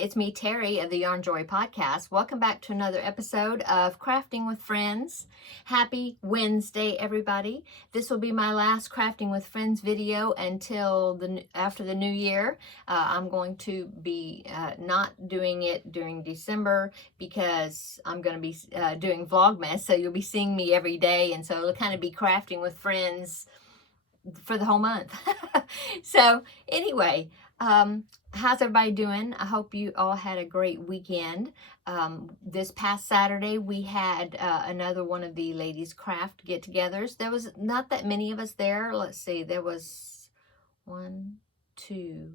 It's me, Terri of the Yarn Joy Podcast. Welcome back to another episode of Crafting with Friends. Happy Wednesday, everybody. This will be my last Crafting with Friends video until after the new year. I'm going to be not doing it during December because I'm going to be doing Vlogmas, so you'll be seeing me every day, and so it'll kind of be Crafting with Friends for the whole month. So anyway, how's everybody doing? I hope you all had a great weekend. This past Saturday, we had another one of the ladies' craft get-togethers. There was not that many of us there. Let's see, there was 1, 2,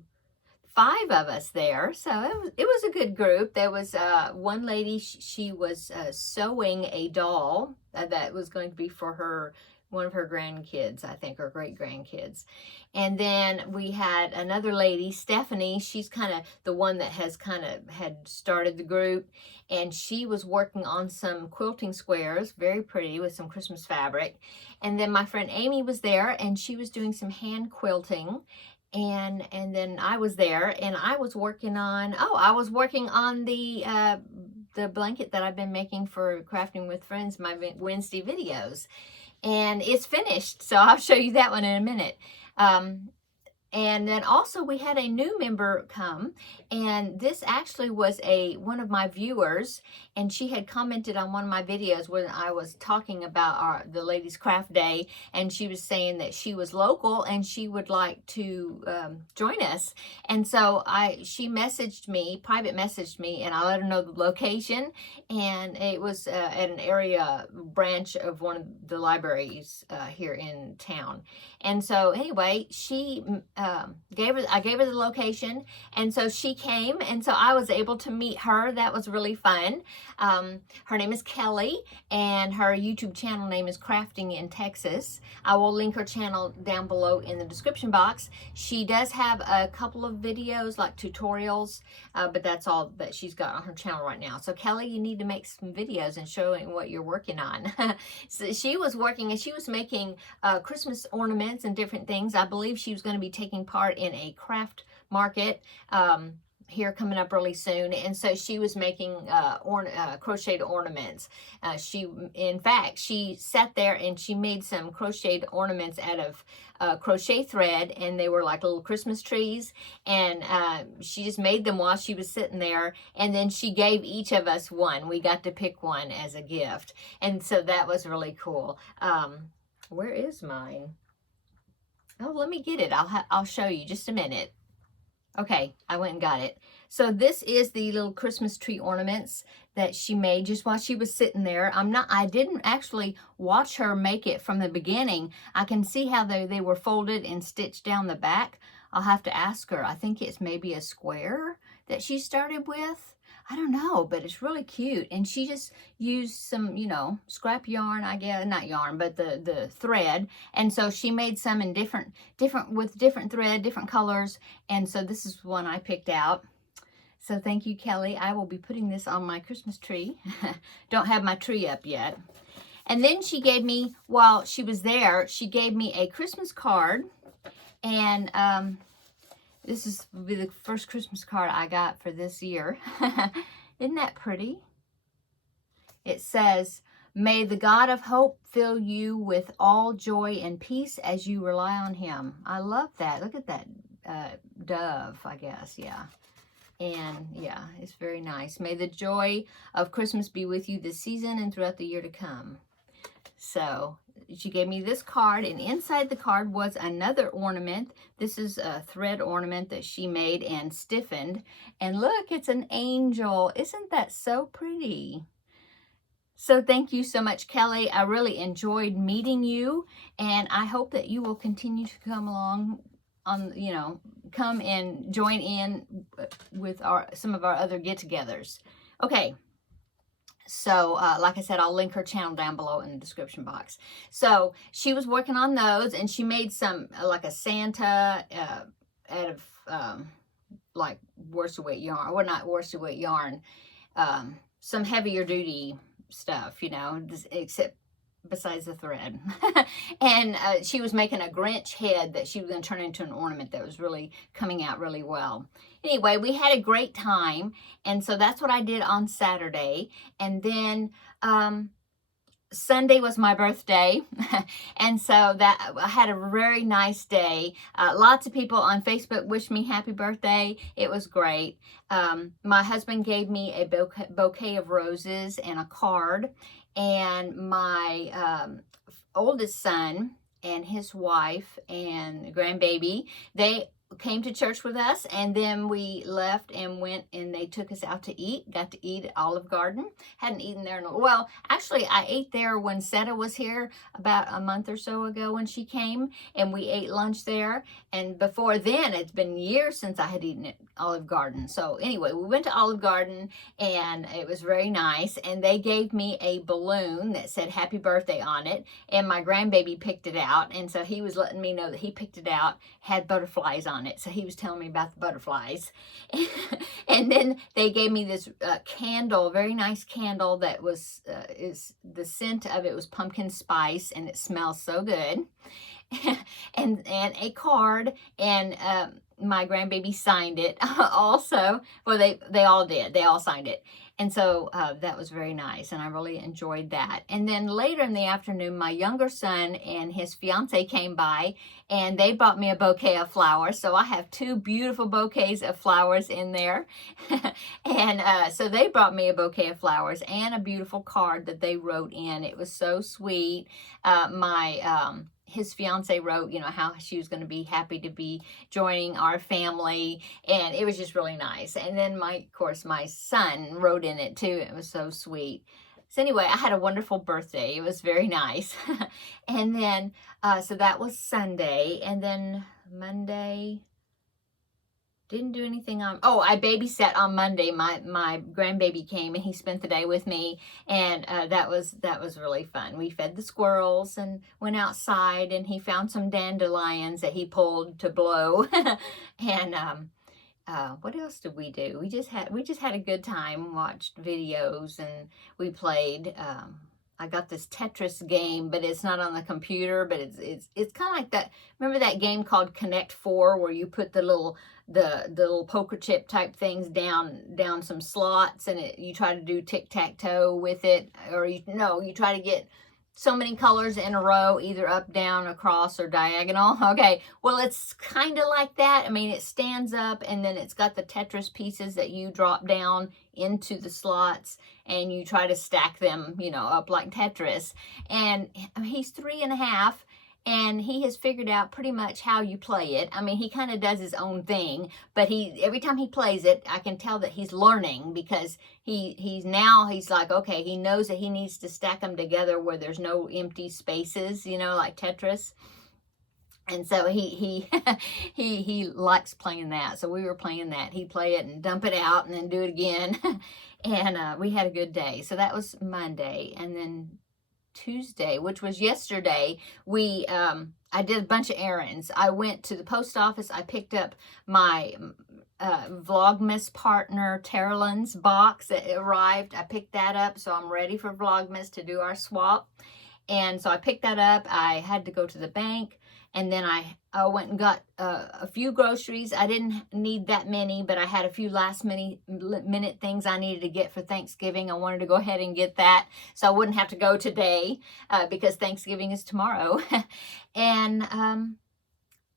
5 of us there, so it was a good group. There was one lady, she was sewing a doll that was going to be for one of her grandkids, I think, or great-grandkids. And then we had another lady, Stephanie. She's kind of the one that had started the group, and she was working on some quilting squares, very pretty, with some Christmas fabric. And then my friend Amy was there, and she was doing some hand quilting. And then I was there, and I was working on the blanket that I've been making for Crafting with Friends, my Wednesday videos. And it's finished, so I'll show you that one in a minute. And then also we had a new member come, and this actually was one of my viewers, and she had commented on one of my videos when I was talking about the Ladies Craft Day, and she was saying that she was local and she would like to join us. And so she private messaged me, and I let her know the location, and it was at an area branch of one of the libraries here in town. And so anyway, I gave her the location, and so she came, and so I was able to meet her. That was really fun. Her name is Kelly, and her YouTube channel name is Crafting in Texas. I will link her channel down below in the description box. She does have a couple of videos, like tutorials, but that's all that she's got on her channel right now. So Kelly, you need to make some videos and showing what you're working on. So she was working, and she was making Christmas ornaments and different things. I believe she was going to be taking part in a craft market here coming up really soon, and so she was making crocheted ornaments. In fact, she sat there and she made some crocheted ornaments out of crochet thread, and they were like little Christmas trees, and she just made them while she was sitting there, and then she gave each of us one. We got to pick one as a gift, and so that was really cool. Where is mine? Oh, let me get it. I'll show you just a minute. Okay, I went and got it. So this is the little Christmas tree ornaments that she made just while she was sitting there. I didn't actually watch her make it from the beginning. I can see how they were folded and stitched down the back. I'll have to ask her. I think it's maybe a square that she started with. I don't know, but it's really cute. And she just used some, scrap yarn, I guess, not yarn, but the thread. And so she made some in with different thread, different colors. And so this is one I picked out. So thank you, Kelly. I will be putting this on my Christmas tree. Don't have my tree up yet. And then she gave me, while she was there, she gave me a Christmas card. And this is the first Christmas card I got for this year. Isn't that pretty? It says, "May the God of hope fill you with all joy and peace as you rely on him." I love that. Look at that dove, I guess. Yeah. And yeah, it's very nice. "May the joy of Christmas be with you this season and throughout the year to come." So she gave me this card, and inside the card was another ornament. This is a thread ornament that she made and stiffened. And look, it's an angel. Isn't that so pretty? So thank you so much, Kelly. I really enjoyed meeting you, and I hope that you will continue to come along come and join in with some of our other get-togethers. Okay. So, like I said, I'll link her channel down below in the description box. So, she was working on those, and she made some, like a Santa out of, like, worsted weight yarn. Well, not worsted weight yarn. Some heavier duty stuff, except besides the thread. And she was making a Grinch head that she was going to turn into an ornament that was really coming out really well. Anyway, we had a great time, and so that's what I did on Saturday. And then Sunday was my birthday, and so that I had a very nice day. Lots of people on Facebook wished me happy birthday. It was great. My husband gave me a bouquet of roses and a card, and my oldest son and his wife and grandbaby, they came to church with us, and then we left and went, and they took us out to eat. Got to eat at Olive Garden. Hadn't eaten there in well, actually I ate there when Seta was here about a month or so ago when she came, and we ate lunch there. And before then, it's been years since I had eaten at Olive Garden. So anyway, we went to Olive Garden, and it was very nice, and they gave me a balloon that said happy birthday on it, and my grandbaby picked it out, and so he was letting me know that he picked it out, had butterflies on it. So he was telling me about the butterflies. And then they gave me this candle, very nice candle that was, the scent of it was pumpkin spice, and it smells so good. and a card, and my grandbaby signed it also. Well, they all did. They all signed it. And so that was very nice, and I really enjoyed that. And then later in the afternoon, my younger son and his fiance came by, and they brought me a bouquet of flowers. So I have 2 beautiful bouquets of flowers in there. And so they brought me a bouquet of flowers and a beautiful card that they wrote in. It was so sweet. His fiance wrote, you know, how she was going to be happy to be joining our family, and it was just really nice. And then of course, my son wrote in it too. It was so sweet. So anyway, I had a wonderful birthday. It was very nice. And then, so that was Sunday, and then Monday, didn't do anything on, I babysat on Monday. My grandbaby came, and he spent the day with me, and that was really fun. We fed the squirrels and went outside, and he found some dandelions that he pulled to blow. And what else did we do? We just had a good time, watched videos, and we played. I got this Tetris game, but it's not on the computer, but it's kind of like that. Remember that game called Connect 4, where you put the little poker chip type things down some slots, and you try to do tic-tac-toe with it, or you try to get so many colors in a row, either up, down, across, or diagonal. Okay, well, it's kind of like that. I mean, it stands up, and then it's got the Tetris pieces that you drop down into the slots, and you try to stack them, up like Tetris. And he's 3.5, and he has figured out pretty much how you play it. I mean, he kind of does his own thing, but every time he plays it, I can tell that he's learning, because he's like, okay, he knows that he needs to stack them together where there's no empty spaces, like Tetris. And so he he likes playing that. So we were playing that. He'd play it and dump it out and then do it again. And we had a good day. So that was Monday. And then Tuesday, which was yesterday, I did a bunch of errands. I went to the post office. I picked up my Vlogmas partner Terrelyn's box that arrived. I picked that up, so I'm ready for Vlogmas to do our swap. And so I picked that up. I had to go to the bank, and then I went and got a few groceries. I didn't need that many, but I had a few last minute things I needed to get for Thanksgiving. I wanted to go ahead and get that, so I wouldn't have to go today, because Thanksgiving is tomorrow. And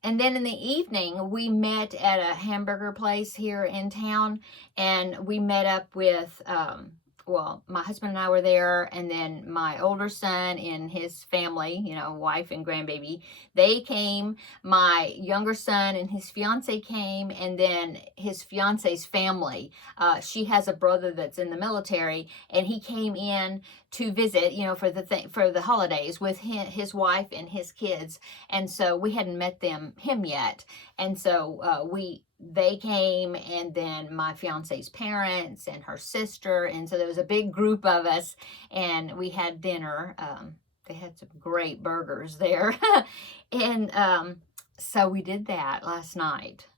then in the evening, we met at a hamburger place here in town, and we met up with, my husband and I were there, and then my older son and his family, wife and grandbaby, they came. My younger son and his fiance came, and then his fiance's family. She has a brother that's in the military, and he came in to visit, for the holidays with his wife and his kids. And so we hadn't met him yet. And so they came, and then my fiance's parents and her sister. And so there was a big group of us, and we had dinner. They had some great burgers there. And so we did that last night.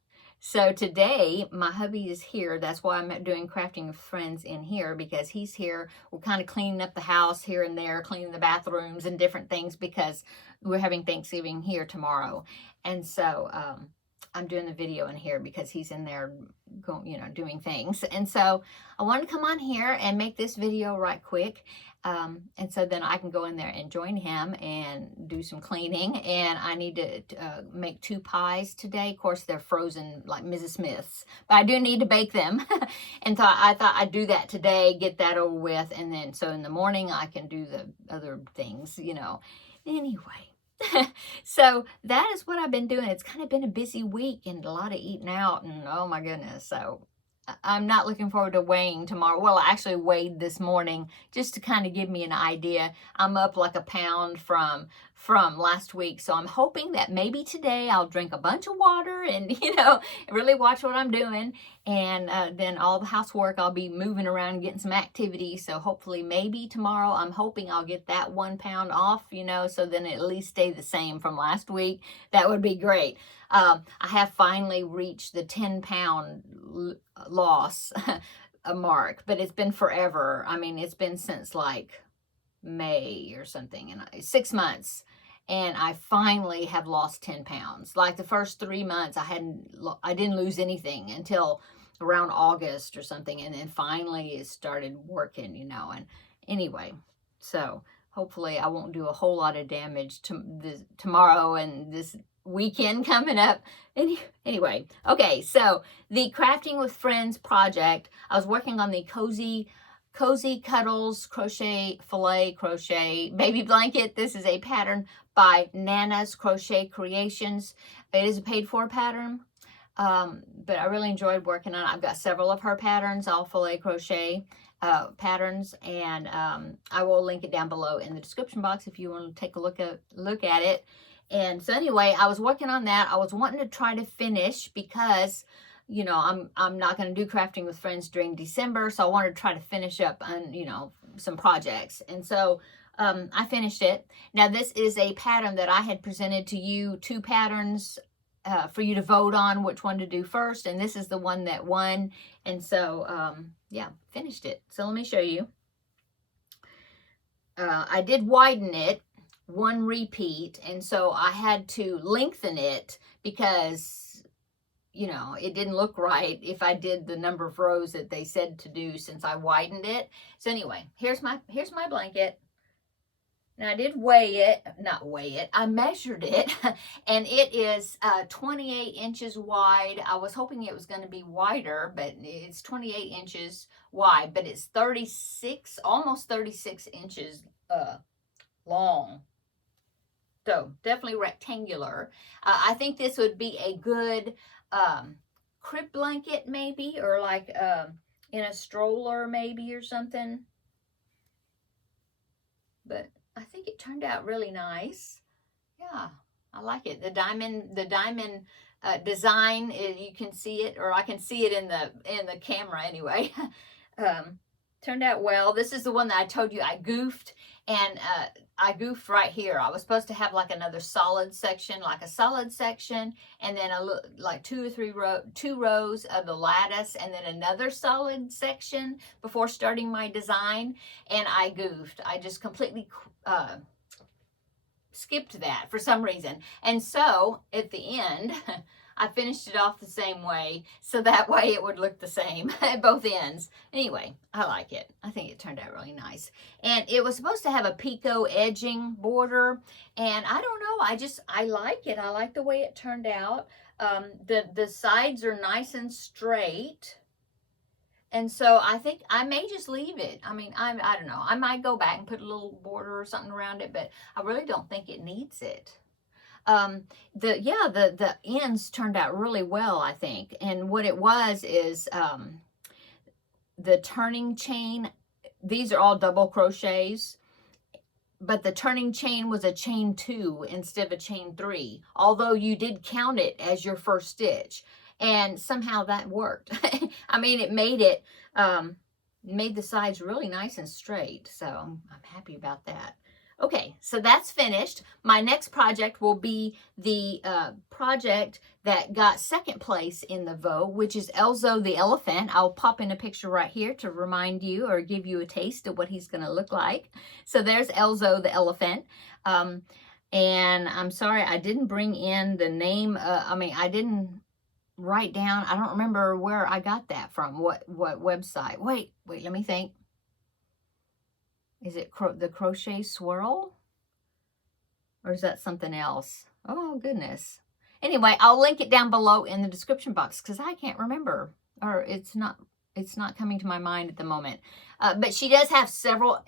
So today, my hubby is here. That's why I'm doing Crafting with Friends in here, because he's here. We're kind of cleaning up the house here and there, cleaning the bathrooms and different things, because we're having Thanksgiving here tomorrow. And so I'm doing the video in here because he's in there going, doing things. And so I wanted to come on here and make this video right quick. And so then I can go in there and join him and do some cleaning. And I need to make 2 pies today. Of course, they're frozen like Mrs. Smith's, but I do need to bake them. And so I thought I'd do that today, get that over with. And then so in the morning I can do the other things, Anyway, so that is what I've been doing. It's kind of been a busy week and a lot of eating out, and oh my goodness. So I'm not looking forward to weighing tomorrow. Well, I actually weighed this morning just to kind of give me an idea. I'm up like a pound from last week. So I'm hoping that maybe today I'll drink a bunch of water and, really watch what I'm doing. And then all the housework, I'll be moving around and getting some activity. So hopefully maybe tomorrow, I'm hoping I'll get that 1 pound off, so then it at least stay the same from last week. That would be great. I have finally reached the 10-pound loss mark, but it's been forever. I mean, it's been since like May or something, and 6 months, and I finally have lost 10 pounds. Like the first 3 months, I didn't lose anything until around August or something, and then finally it started working, and anyway, so hopefully I won't do a whole lot of damage to tomorrow and this weekend coming up. Anyway, okay, so the Crafting with Friends project, I was working on the Cozy Cuddles Filet Crochet Baby Blanket. This is a pattern by Nana's Crochet Creations. It is a paid-for pattern, but I really enjoyed working on it. I've got several of her patterns, all filet crochet patterns, and I will link it down below in the description box if you want to take a look at it. And so anyway, I was working on that. I was wanting to try to finish because, I'm not going to do Crafting with Friends during December. So I wanted to try to finish up on, some projects. And so I finished it. Now, this is a pattern that I had presented to you, 2 patterns for you to vote on which one to do first. And this is the one that won. And so, yeah, finished it. So let me show you. I did widen it. 1 repeat, and so I had to lengthen it because it didn't look right if I did the number of rows that they said to do since I widened it. So anyway, here's my blanket. Now I did I measured it, and it is 28 inches wide. I was hoping it was going to be wider, but it's 28 inches wide, but it's almost 36 inches long. So definitely rectangular. I think this would be a good crib blanket maybe, or like in a stroller maybe or something. But I think it turned out really nice. Yeah, I like it. The diamond design, you can see it, or I can see it in the camera anyway. Turned out well. This is the one that I told you I goofed, and I goofed right here. I was supposed to have like another solid section, and then like 2 or 3 2 rows of the lattice, and then another solid section before starting my design. And I goofed. I just completely skipped that for some reason. And so at the end, I finished it off the same way, so that way it would look the same at both ends. Anyway, I like it. I think it turned out really nice. And it was supposed to have a picot edging border, and I don't know, I like it. I like the way it turned out. The sides are nice and straight. And so I think I may just leave it. I mean, I don't know. I might go back and put a little border or something around it, but I really don't think it needs it. The ends turned out really well, I think. And what it was is the turning chain. These are all double crochets, but the turning chain was a chain 2 instead of a chain 3, although you did count it as your first stitch. And somehow that worked. I mean, it made the sides really nice and straight. So I'm happy about that. Okay, so that's finished. My next project will be the project that got second place in the vote, which is Elzo the elephant. I'll pop in a picture right here to remind you or give you a taste of what he's going to look like. So there's Elzo the elephant. And I'm sorry, I didn't bring in the name. I didn't write down. I don't remember where I got that from. What website? Wait, let me think. Is it the Crochet Swirl? Or is that something else? Oh, goodness. Anyway, I'll link it down below in the description box because I can't remember. Or it's not coming to my mind at the moment. But she does have several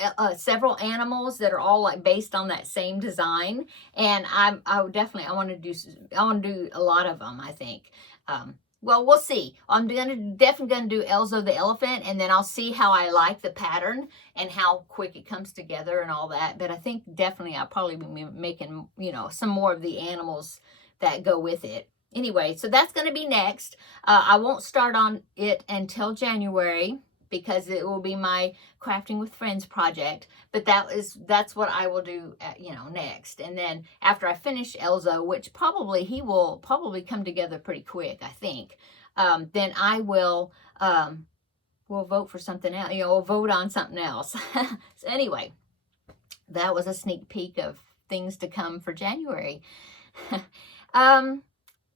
animals that are all like based on that same design. And I want to do a lot of them, I think. Well, we'll see. I'm definitely gonna do Elzo the elephant, and then I'll see how I like the pattern and how quick it comes together and all that. But I think definitely I'll probably be making, some more of the animals that go with it. Anyway, so that's going to be next. I won't start on it until January because it will be my Crafting with Friends project. But that's what I will do, next. And then after I finish Elzo, which he will probably come together pretty quick, I think. Then I will we'll vote for something else. We'll vote on something else. So anyway, that was a sneak peek of things to come for January.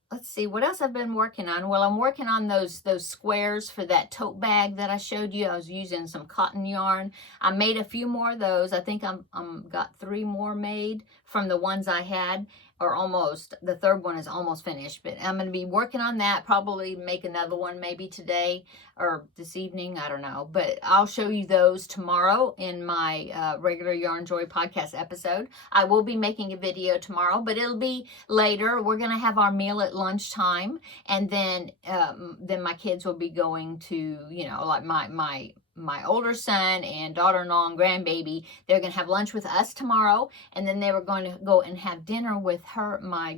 Let's see what else I've been working on. Well, I'm working on those squares for that tote bag that I showed you. I was using some cotton yarn. I made a few more of those. I think I'm got 3 more made from the ones I had, or almost. The third one is almost finished, but I'm going to be working on that. Probably make another one maybe today or this evening. I don't know, but I'll show you those tomorrow in my regular Yarn Joy podcast episode. I will be making a video tomorrow, but it'll be later. We're going to have our meal at lunchtime, and then my kids will be going to, like my older son and daughter-in-law and grandbaby. They're going to have lunch with us tomorrow, and then they were going to go and have dinner with my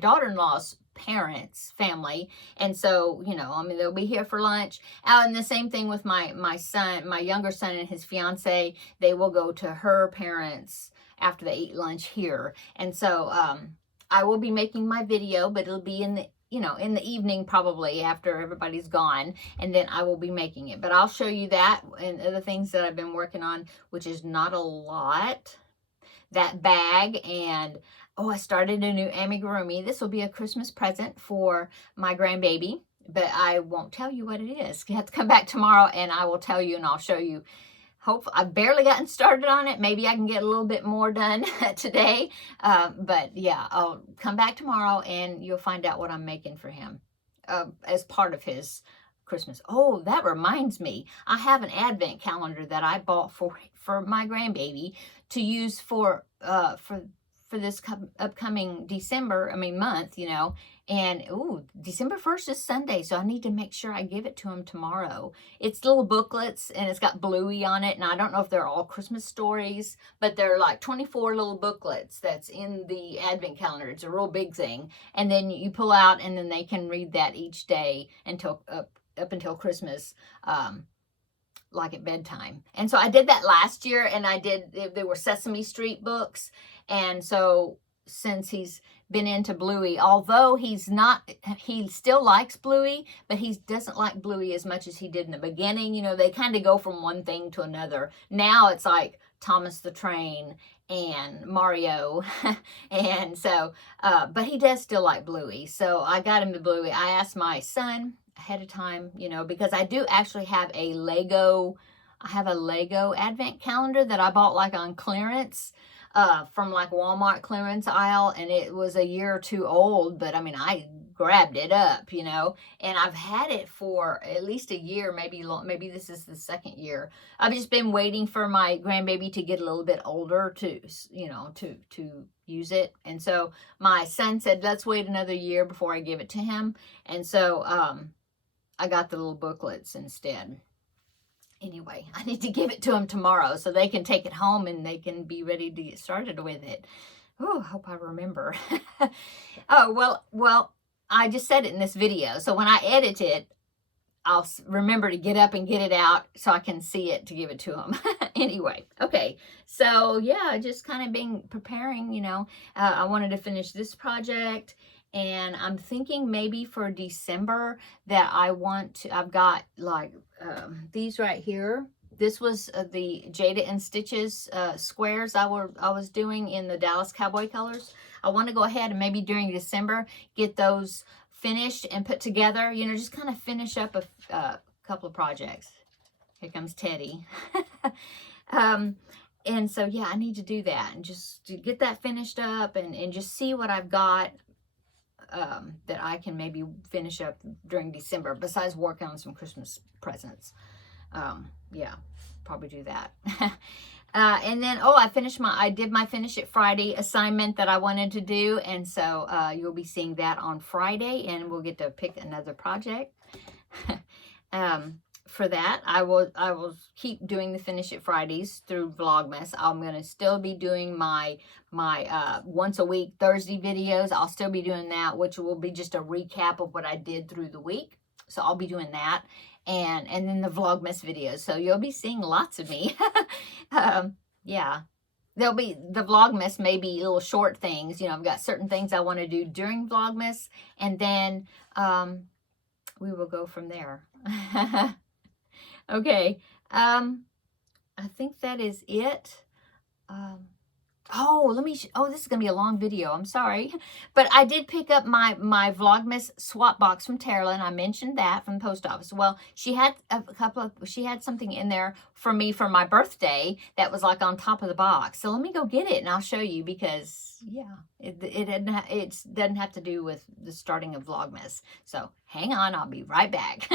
daughter-in-law's parents, family. And so, they'll be here for lunch. And the same thing with my son, my younger son and his fiance. They will go to her parents after they eat lunch here. And so I will be making my video, but it'll be in the evening, probably after everybody's gone, and then I will be making it. But I'll show you that and other things that I've been working on, which is not a lot. That bag, and I started a new amigurumi. This will be a Christmas present for my grandbaby, but I won't tell you what it is. You have to come back tomorrow and I will tell you, and I'll show you. I've barely gotten started on it. Maybe I can get a little bit more done today. But yeah, I'll come back tomorrow and you'll find out what I'm making for him as part of his Christmas. Oh, that reminds me. I have an advent calendar that I bought for my grandbaby to use for this upcoming month, and December 1st is Sunday, so I need to make sure I give it to him tomorrow. It's little booklets, and it's got Bluey on it, and I don't know if they're all Christmas stories, but they're like 24 little booklets that's in the advent calendar. It's a real big thing, and then you pull out, and then they can read that each day until up until Christmas, like at bedtime. And so I did that last year, and they were Sesame Street books. And so since he's been into Bluey, although he still likes Bluey, but he doesn't like Bluey as much as he did in the beginning. They kind of go from one thing to another. Now it's like Thomas the Train and Mario. And so, but he does still like Bluey. So I got him the Bluey. I asked my son ahead of time, because I do actually have a Lego advent calendar that I bought like on clearance from like Walmart clearance aisle, and it was a year or 2 old, but I grabbed it up, and I've had it for at least a year, maybe this is the 2nd year. I've just been waiting for my grandbaby to get a little bit older to use it. And so my son said, let's wait another year before I give it to him. And so I got the little booklets instead. Anyway, I need to give it to them tomorrow so they can take it home and they can be ready to get started with it. Oh, I hope I remember. Oh, well, I just said it in this video. So when I edit it, I'll remember to get up and get it out so I can see it to give it to them. Anyway, okay. So yeah, just kind of being preparing, you know. I wanted to finish this project, and I'm thinking maybe for December that I've got like these right here. This was the Jada and Stitches squares I was doing in the Dallas Cowboy colors. I want to go ahead and maybe during December get those finished and put together, you know, just kind of finish up a couple of projects. Here comes Teddy. And so, yeah, I need to do that and just to get that finished up and just see what I've got that I can maybe finish up during December, besides working on some Christmas presents. Yeah, probably do that. And then, I did my Finish It Friday assignment that I wanted to do. And so you'll be seeing that on Friday, and we'll get to pick another project. For that, I will keep doing the Finish It Fridays through Vlogmas. I'm going to still be doing my once a week Thursday videos. I'll still be doing that, which will be just a recap of what I did through the week. So I'll be doing that. And then the Vlogmas videos. So you'll be seeing lots of me. Yeah. There'll be the Vlogmas, maybe little short things. You know, I've got certain things I want to do during Vlogmas. And then we will go from there. Okay. I think that is it. This is going to be a long video. I'm sorry. But I did pick up my Vlogmas swap box from Terri. I mentioned that from the post office. Well, she had she had something in there for me for my birthday that was like on top of the box. So let me go get it and I'll show you, because yeah, it doesn't have to do with the starting of Vlogmas. So hang on, I'll be right back.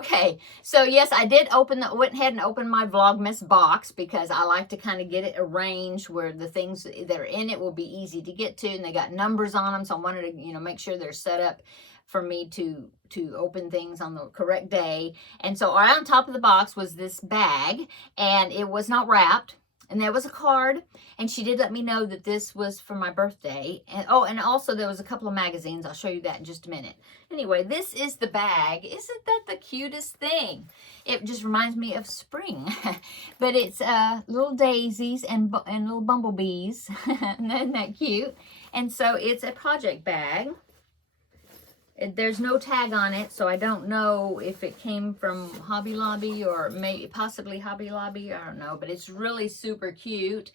Okay, so yes, I did went ahead and opened my Vlogmas box, because I like to kind of get it arranged where the things that are in it will be easy to get to, and they got numbers on them, so I wanted to, you know, make sure they're set up for me to open things on the correct day. And so right on top of the box was this bag, and it was not wrapped. And there was a card, and she did let me know that this was for my birthday. And and also there was a couple of magazines. I'll show you that in just a minute. Anyway, this is the bag. Isn't that the cutest thing? It just reminds me of spring. But it's little daisies and little bumblebees. Isn't that cute? And so it's a project bag. There's no tag on it, so I don't know if it came from Hobby Lobby or possibly Hobby Lobby. I don't know, but it's really super cute.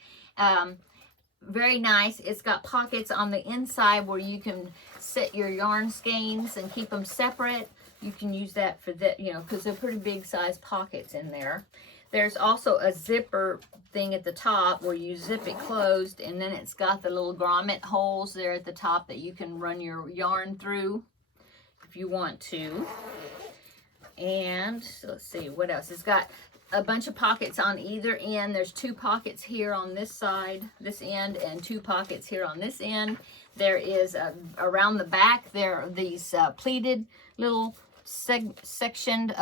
Very nice. It's got pockets on the inside where you can set your yarn skeins and keep them separate. You can use that for that, you know, because they're pretty big size pockets in there. There's also a zipper thing at the top where you zip it closed, and then it's got the little grommet holes there at the top that you can run your yarn through if you want to. And let's see what else. It's got a bunch of pockets on either end. There's 2 pockets here on this side, this end, and 2 pockets here on this end. There is around the back, there are these pleated little sectioned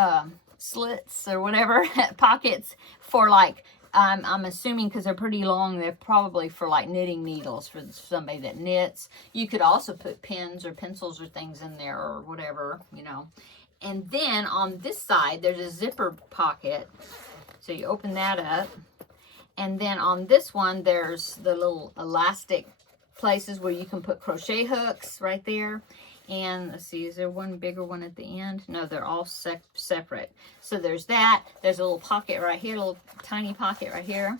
slits or whatever pockets for, like, I'm assuming, because they're pretty long, they're probably for like knitting needles for somebody that knits. You could also put pens or pencils or things in there or whatever, you know. And then on this side, there's a zipper pocket. So you open that up. And then on this one, there's the little elastic places where you can put crochet hooks right there. And let's see, is there one bigger one at the end? No, they're all separate. So there's that. There's a little pocket right here, a little tiny pocket right here.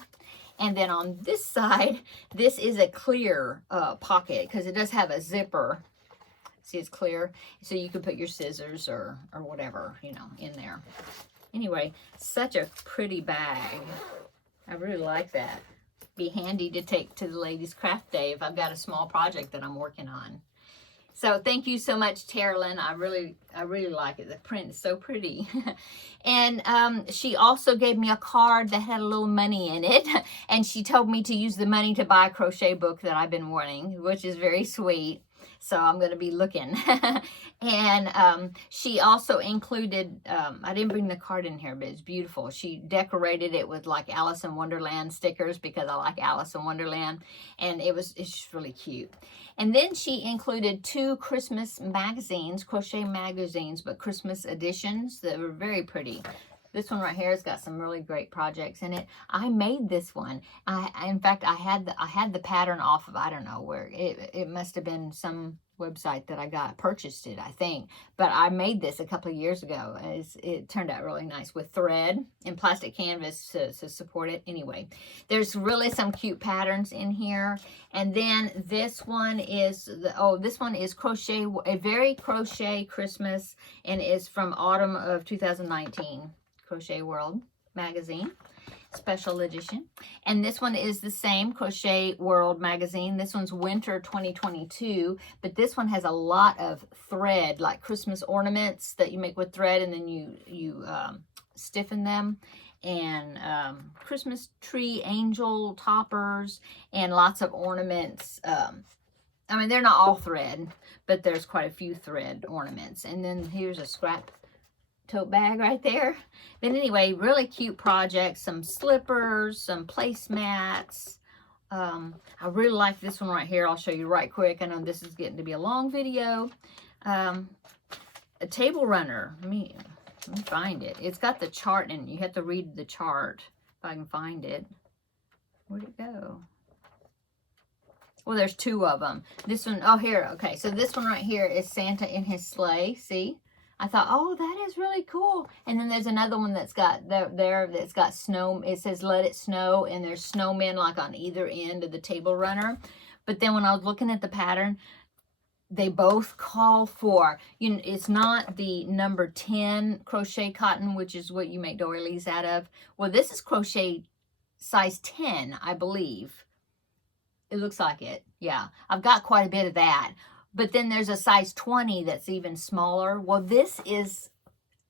And then on this side, this is a clear pocket, because it does have a zipper. See, it's clear. So you can put your scissors or whatever, you know, in there. Anyway, such a pretty bag. I really like that. Be handy to take to the ladies' craft day if I've got a small project that I'm working on. So thank you so much, Terri. I really like it. The print is so pretty. And she also gave me a card that had a little money in it. And she told me to use the money to buy a crochet book that I've been wanting, which is very sweet. So I'm going to be looking. And she also included, I didn't bring the card in here, but it's beautiful. She decorated it with like Alice in Wonderland stickers because I like Alice in Wonderland. And it's just really cute. And then she included 2 Christmas magazines, crochet magazines, but Christmas editions that were very pretty. This one right here has got some really great projects in it. I made this one. In fact, I had the pattern off of, I don't know where, it must have been some website that I purchased it, I think. But I made this a couple of years ago. It turned out really nice with thread and plastic canvas to support it. Anyway, there's really some cute patterns in here. And then this one is, this one is crochet, a very crochet Christmas, and is from autumn of 2019. Crochet World magazine, special edition. And this one is the same, Crochet World magazine. This one's winter 2022, but this one has a lot of thread, like Christmas ornaments that you make with thread, and then you stiffen them, and Christmas tree angel toppers, and lots of ornaments. I mean, they're not all thread, but there's quite a few thread ornaments. And then here's a scrap tote bag right there. But anyway, really cute projects, some slippers, some placemats. I really like this one right here. I'll show you right quick. I know this is getting to be a long video. A table runner. Let me find it. It's got the chart in it. You have to read the chart if I can find it. Where'd it go? Well, there's 2 of them. This one, oh, here. Okay, so this one right here is Santa in his sleigh. See? I thought, oh, that is really cool. And then there's another one that's got that's got snow. It says let it snow, and there's snowmen like on either end of the table runner. But then when I was looking at the pattern, they both call for, it's not the number 10 crochet cotton, which is what you make doilies out of. Well, this is crochet size 10, I believe. It looks like it. Yeah, I've got quite a bit of that. But then there's a size 20 that's even smaller. Well, this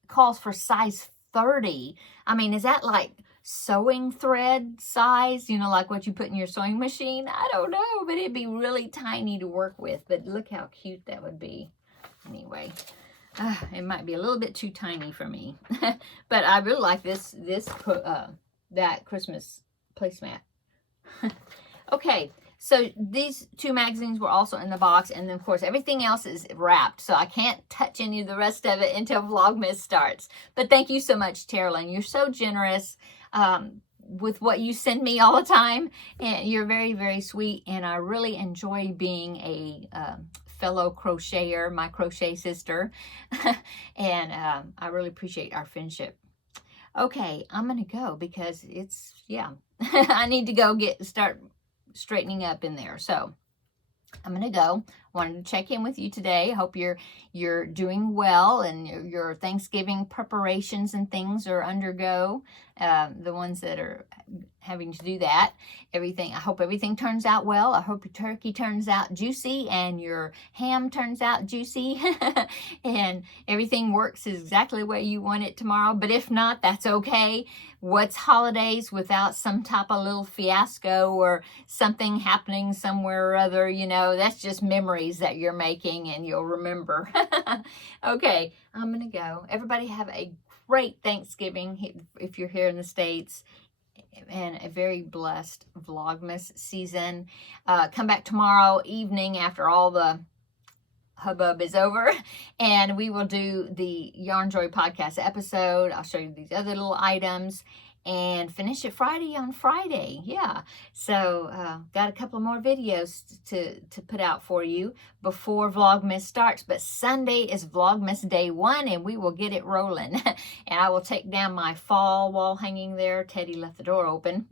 calls for size 30. I mean, is that like sewing thread size? Like what you put in your sewing machine? I don't know, but it'd be really tiny to work with. But look how cute that would be. Anyway, it might be a little bit too tiny for me. But I really like that Christmas placemat. Okay. So these 2 magazines were also in the box, and then of course everything else is wrapped, so I can't touch any of the rest of it until Vlogmas starts. But thank you so much, Terri. You're so generous with what you send me all the time, and you're very, very sweet, and I really enjoy being a fellow crocheter, my crochet sister, and I really appreciate our friendship. Okay, I'm gonna go because I need to go start straightening up in there. So I'm gonna go. Wanted to check in with you today. Hope you're doing well, and your Thanksgiving preparations and things are undergo. The ones that are having to do that, I hope everything turns out well. I hope your turkey turns out juicy and your ham turns out juicy and everything works exactly the way you want it tomorrow. But if not, that's okay. What's holidays without some type of little fiasco or something happening somewhere or other? That's just memories that you're making and you'll remember. Okay, I'm gonna go. Everybody have a great Thanksgiving if you're here in the States, and a very blessed Vlogmas season. Come back tomorrow evening after all the hubbub is over, and we will do the Yarn Joy podcast episode. I'll show you these other little items and finish it on Friday. Yeah, so got a couple more videos to put out for you before Vlogmas starts. But Sunday is Vlogmas day 1, and we will get it rolling. And I will take down my fall wall hanging there. Teddy left the door open.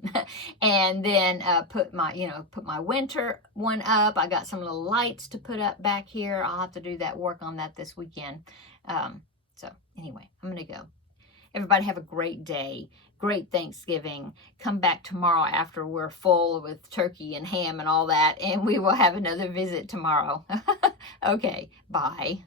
And then put my winter one up. I got some little lights to put up back here. I'll have to work on that this weekend. So anyway, I'm gonna go. Everybody have a great day. Great Thanksgiving. Come back tomorrow after we're full with turkey and ham and all that, and we will have another visit tomorrow. Okay, bye.